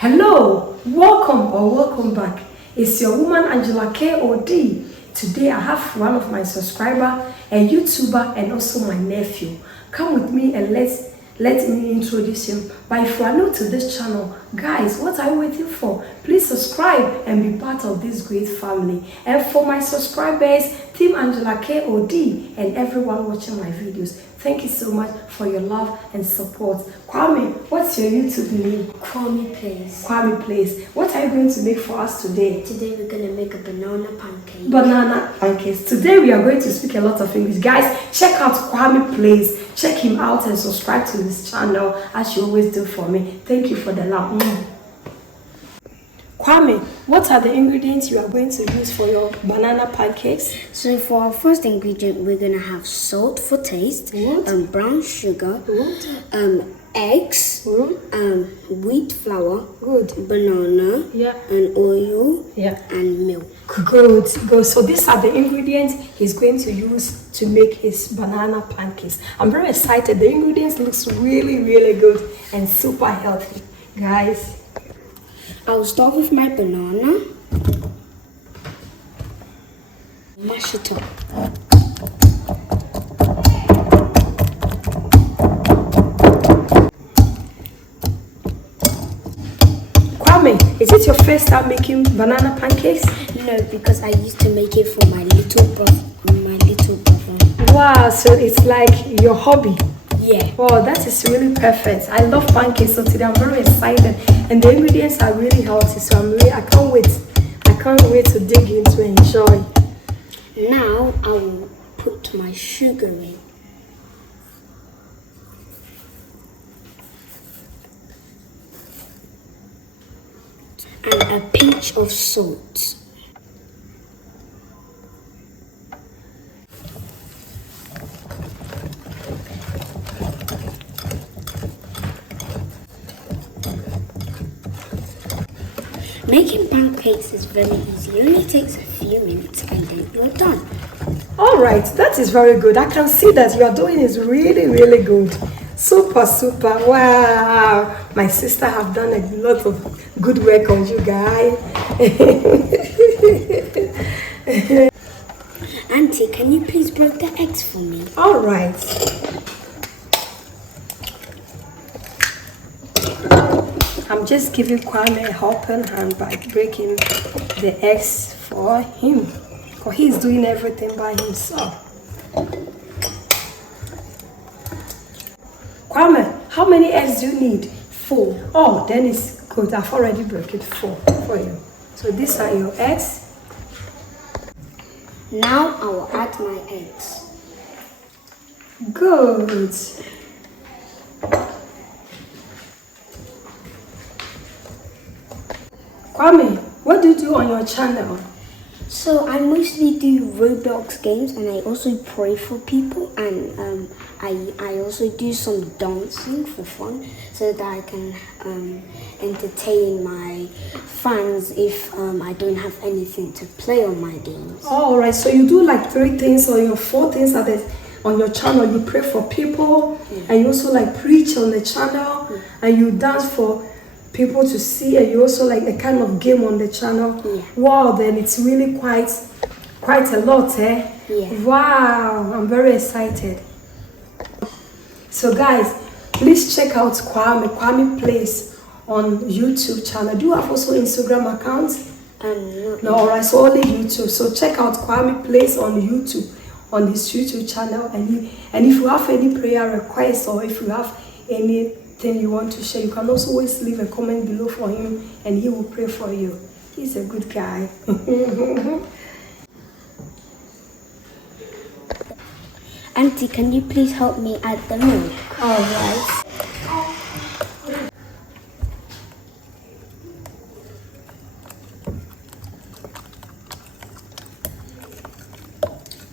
Hello, welcome back. It's your woman Angela KOD. Today I have one of my subscriber, a YouTuber, and also my nephew. Come with me and let me introduce him. But if you are new to this channel, guys, what are you waiting for? Please subscribe and be part of this great family. And for my subscribers, Team Angela KOD, and everyone watching my videos, thank you so much for your love and support. Kwame, what's your YouTube name? Kwame Plays. Kwame Plays. What are you going to make for us today? Today we're going to make a banana pancake. Banana pancakes. Today we are going to speak a lot of English. Guys, check out Kwame Plays. Check him out and subscribe to his channel as you always do for me. Thank you for the love. Kwame, what are the ingredients you are going to use for your banana pancakes? So for our first ingredient, we're going to have salt for taste, brown sugar, eggs, wheat flour, banana, and oil, and milk. Good. So these are the ingredients he's going to use to make his banana pancakes. I'm very excited. The ingredients looks really good and super healthy. Guys, I'll start with my banana. Mash it up. Kwame, is it your first time making banana pancakes? No, because I used to make it for my little brother. Wow, so it's like your hobby. Yeah. Wow, that is really perfect. I love pancakes, so today I'm very excited, and the ingredients are really healthy. So I can't wait. I can't wait to dig in to enjoy. Now I will put my sugar in. And a pinch of salt. Making pancakes is very easy. It only takes a few minutes and then you're done. Alright, that is very good. I can see that you are doing is really good. Super. Wow. My sister have done a lot of good work on you guys. Auntie, can you please break the eggs for me? Alright. I'm just giving Kwame a helping hand by breaking the eggs for him, because he's doing everything by himself. Kwame, how many eggs do you need? 4. Oh, then it's good. I've already broken 4 for you. So these are your eggs. Now I will add my eggs. Good. Kwame, what do you do on your channel? So I mostly do Roblox games, and I also pray for people, and I also do some dancing for fun, so that I can entertain my fans if I don't have anything to play on my games. All right, so you do like 3 things or your 4 things on your channel. You pray for people, and you also like preach on the channel, and you dance for people to see, and you also like a kind of game on the channel. Wow, then it's really quite a lot, eh? Wow, I'm very excited. So guys, please check out Kwame Plays on YouTube channel. Do you have also Instagram account? No, alright, so only YouTube. So check out Kwame Plays on YouTube, on his YouTube channel, and if you have any prayer requests, or if you have anything you want to share, you can also always leave a comment below for him, and he will pray for you. He's a good guy. Auntie, can you please help me add the milk? All right.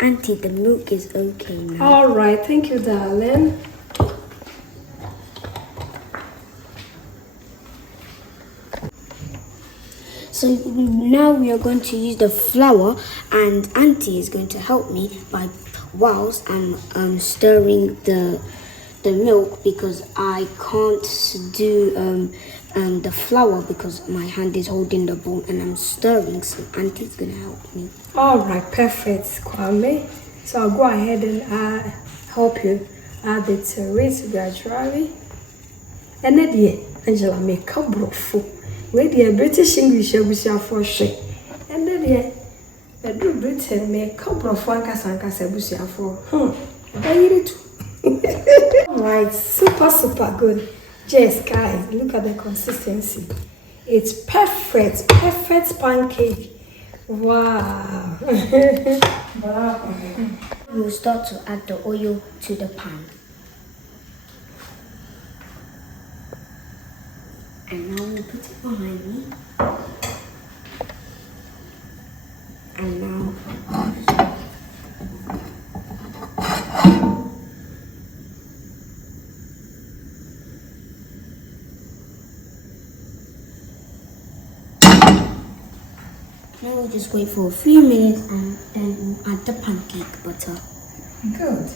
Auntie, the milk is okay now. All right, thank you, darling. So now we are going to use the flour, and Auntie is going to help me by whilst I'm stirring the the milk because I can't do the flour because my hand is holding the bowl and I'm stirring, so Auntie's gonna help me. All right, perfect, Kwame. So I'll go ahead and help you add it to it gradually. And then Angela make a brofo. Wait, the British English for shake. And then the Britain make a brofo and Casanca for. Right, super good. Yes, guys, look at the consistency. It's perfect pancake. Wow. We'll start to add the oil to the pan. And now we'll put it behind me. And now we'll just wait for a few minutes and then we'll add the pancake butter. Good.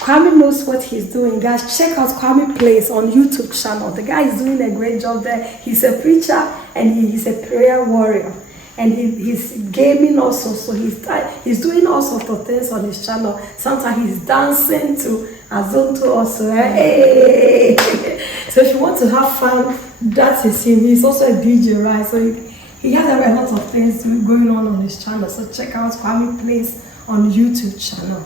Kwame knows what he's doing, guys. Check out Kwame Plays on YouTube channel. The guy is doing a great job there. He's a preacher and he's a prayer warrior, and he's gaming also. So he's doing all sorts of things on his channel. Sometimes he's dancing to Azonto also. Hey. So if you want to have fun, that is him. He's also a DJ, right? So he has a lot of things going on his channel. So check out Kwame Plays on YouTube channel.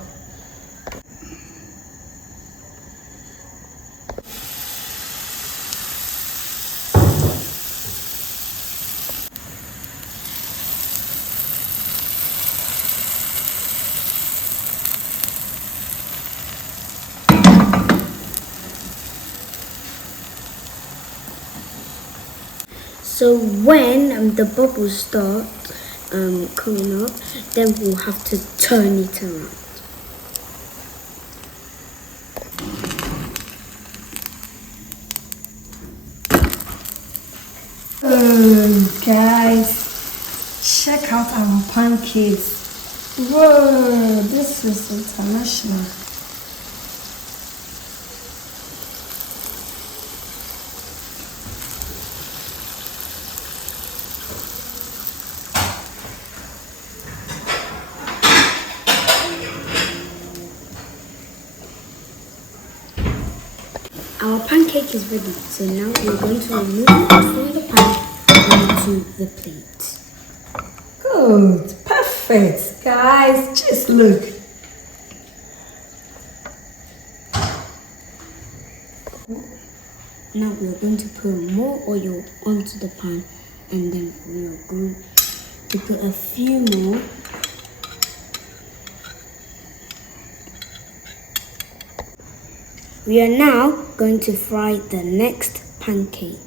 So when the bubbles start coming up, then we'll have to turn it around. Guys, check out our pancakes. Whoa, this is international. Our pancake is ready, so now we're going to remove it from the pan onto the plate. Good, perfect, guys. Just look. Now we're going to pour more oil onto the pan, and then we are going to put a few more. We are now going to fry the next pancake.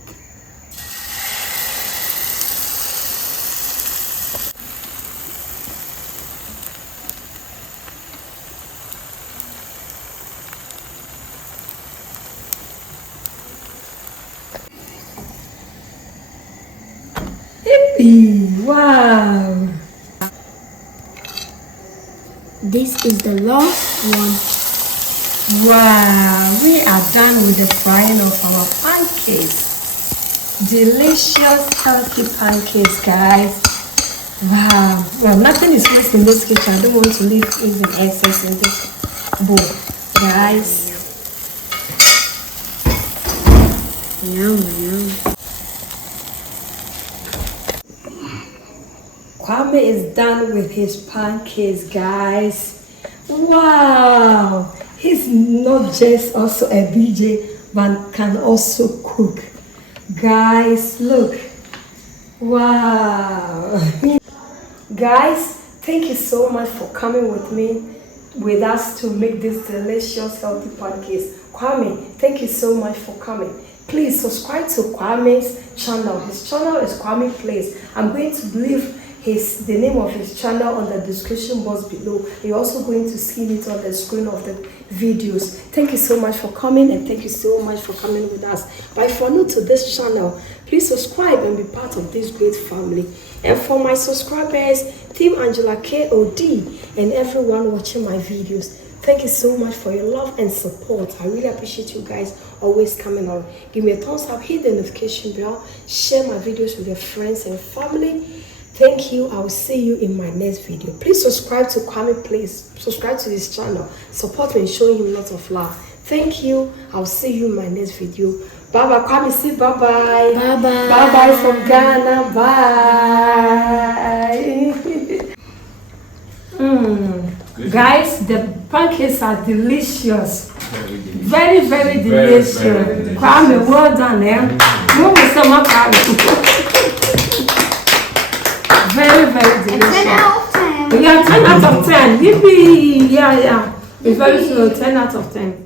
Yippee! Wow! This is the last one. Wow, we are done with the frying of our pancakes. Delicious, healthy pancakes, guys. Wow. Well, nothing is waste in this kitchen. I don't want to leave even excess in this bowl, guys. Yum, yum. Kwame is done with his pancakes, guys. Wow. He's not just also a DJ, but can also cook. Guys, look. Wow. Guys, thank you so much for coming with us to make this delicious healthy pancakes. Kwame, thank you so much for coming. Please subscribe to Kwame's channel. His channel is Kwame Plays. I'm going to leave the name of his channel on the description box below. You're also going to see it on the screen of the videos. Thank you so much for coming, and thank you so much for coming with us. But if you're new to this channel, Please subscribe and be part of this great family. And for my subscribers, Team Angela KOD, and everyone watching my videos, thank you so much for your love and support. I really appreciate you guys always coming on. Give me a thumbs up, hit the notification bell, share my videos with your friends and family. Thank you. I will see you in my next video. Please subscribe to Kwame Please. Subscribe to this channel. Support me and show him lots of love. Thank you. I'll see you in my next video. Bye bye. Kwame, say bye bye. Bye bye. Bye bye from Ghana. Bye. Guys, the pancakes are delicious. Very, very delicious. Kwame, well done, eh? Very, very delicious. 10 out of 10. Yeah, 10 out of 10. Yippee! Yeah. It's very slow. 10 out of 10.